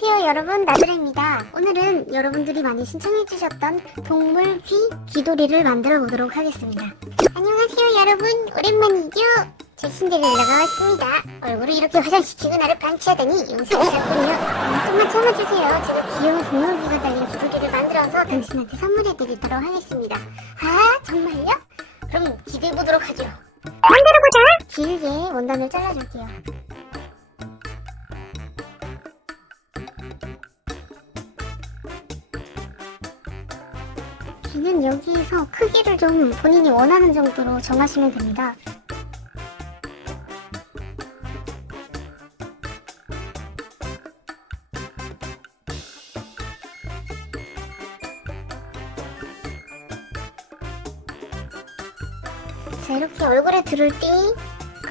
안녕하세요 여러분. 나들입니다. 오늘은 여러분들이 많이 신청해주셨던 동물 귀 귀돌이를 만들어 보도록 하겠습니다. 안녕하세요 여러분. 오랜만이죠? 제 신데렐라가 왔습니다. 얼굴을 이렇게 화장시키고 나를 반치하다니 용서하셨군요. 음, 좀만 참아주세요. 제가 귀여운 동물 귀가 달린 귀돌이를 만들어서 당신한테 선물해드리도록 하겠습니다. 아 정말요? 그럼 기대해보도록 하죠. 만들어보자. 길게 원단을 잘라줄게요 귀는 여기에서 크기를 좀 본인이 원하는 정도로 정하시면 됩니다. 자, 이렇게 얼굴에 두를 띠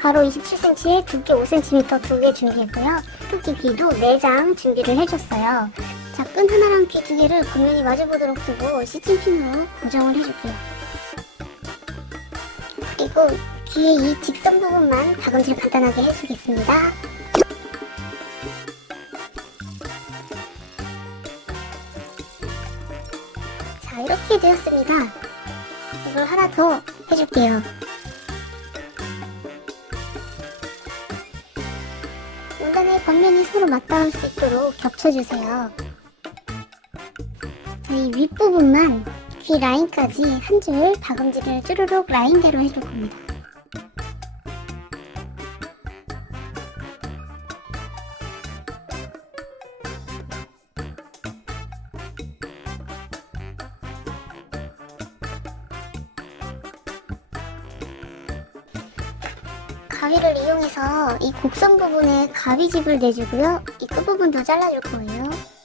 가로 27cm에 두께 5cm 두 개 준비했고요. 토끼 귀도 4장 준비를 해줬어요. 자, 끈 하나랑 귀 두 개를 겉면이 마주보도록 두고 시침핀으로 고정을 해줄게요. 그리고 귀의 이 직선 부분만 박음질 간단하게 해주겠습니다. 자, 이렇게 되었습니다. 이걸 하나 더 해줄게요. 원단의 겉면이 서로 맞닿을 수 있도록 겹쳐주세요. 이 윗부분만 귀 라인까지 한 줄 박음질을 쭈르륵 라인대로 해줄 겁니다. 가위를 이용해서 이 곡선 부분에 가위집을 내주고요. 이 끝부분도 잘라줄 거예요.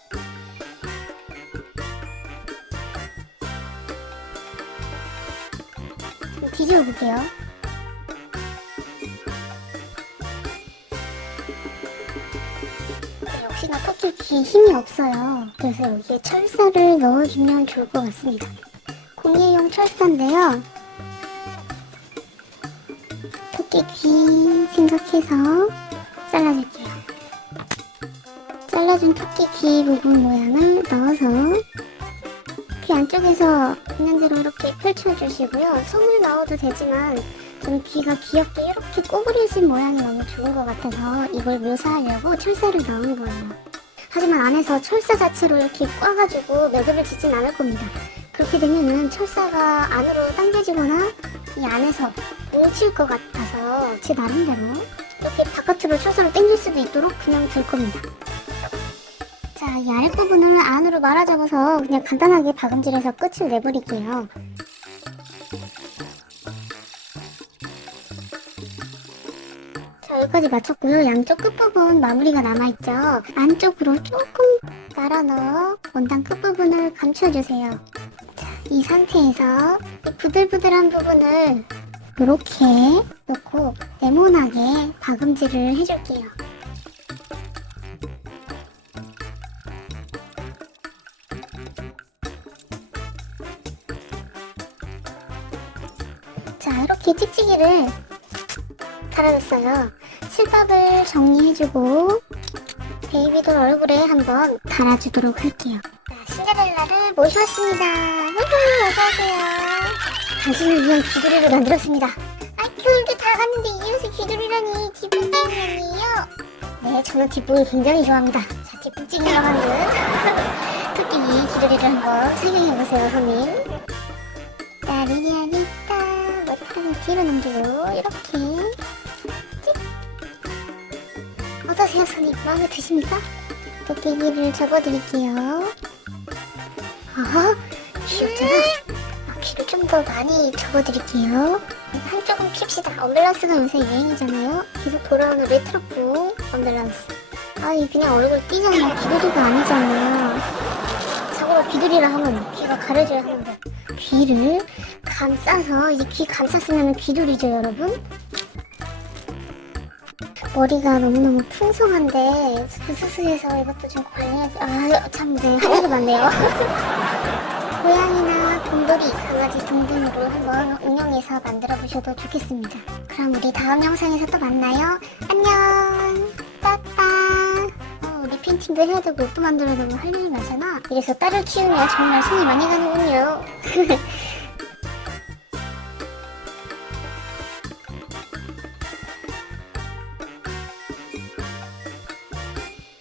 뒤집어 볼게요. 역시나 토끼 귀에 힘이 없어요. 그래서 여기에 철사를 넣어주면 좋을 것 같습니다. 공예용 철사인데요. 토끼 귀 생각해서 잘라줄게요. 잘라준 토끼 귀 부분 모양을 넣어서 귀 안쪽에서 있는 대로 이렇게 펼쳐주시고요. 손을 넣어도 되지만 저는 귀가 귀엽게 이렇게 꼬부려진 모양이 너무 좋은 것 같아서 이걸 묘사하려고 철사를 넣은 거예요. 하지만 안에서 철사 자체로 이렇게 꽈가지고 매듭을 짓진 않을 겁니다. 그렇게 되면은 철사가 안으로 당겨지거나 이 안에서 뭉칠 것 같아서 제 나름대로 이렇게 바깥으로 철사를 당길 수도 있도록 그냥 둘 겁니다. 자, 이 아랫부분을 안으로 말아잡아서 그냥 간단하게 박음질해서 끝을 내버릴게요. 자, 여기까지 마쳤고요. 양쪽 끝부분 마무리가 남아있죠. 안쪽으로 조금 깔아 넣어 원단 끝부분을 감춰주세요. 자, 이 상태에서 이 부들부들한 부분을 이렇게 놓고 네모나게 박음질을 해줄게요. 자, 이렇게 찍찍이를 달아줬어요. 실밥을 정리해주고 베이비돌 얼굴에 한번 달아주도록 할게요. 자, 신데렐라를 모셔왔습니다. 후후, 어서오세요. 당신을 위한 귀두리를 만들었습니다. 아, 겨울도 다 갔는데 이 옷에 귀두리라니 뒷북쟁이라니요. 네, 저는 뒷북을 굉장히 좋아합니다. 자, 뒷북쟁이가 만든 토끼 귀두리를 한번 착용해보세요, 손님. 뒤로 넘기고 이렇게 찍. 어떠세요 손님? 마음에 드십니까? 도깨비를 접어드릴게요. 아하 귀엽잖아. 아, 귀를 좀 더 많이 접어드릴게요. 한쪽은 핍시다. 언밸런스가 요새 유행이잖아요. 계속 돌아오는 레트로풍 언밸런스. 아이 그냥 얼굴 띠잖아 귀도리가 아니잖아요. 자고 귀들이라 하면 귀가 가려져야 하는데. 귀를 감싸서 이제 귀 감쌌으면 귀돌이죠 여러분. 머리가 너무너무 풍성한데 스스스해서 이것도 좀 관리해야지 아참 네 할 일이 많네요. 고양이나 곰돌이 강아지 등등으로 한번 응용해서 만들어 보셔도 좋겠습니다. 그럼 우리 다음 영상에서 또 만나요. 안녕! 빠빠! 어, 리핀 소개팅도 해야 되고 옷도 만들어야 되고 할 일이 많잖아. 이래서 딸을 키우면 정말 손이 많이 가는군요.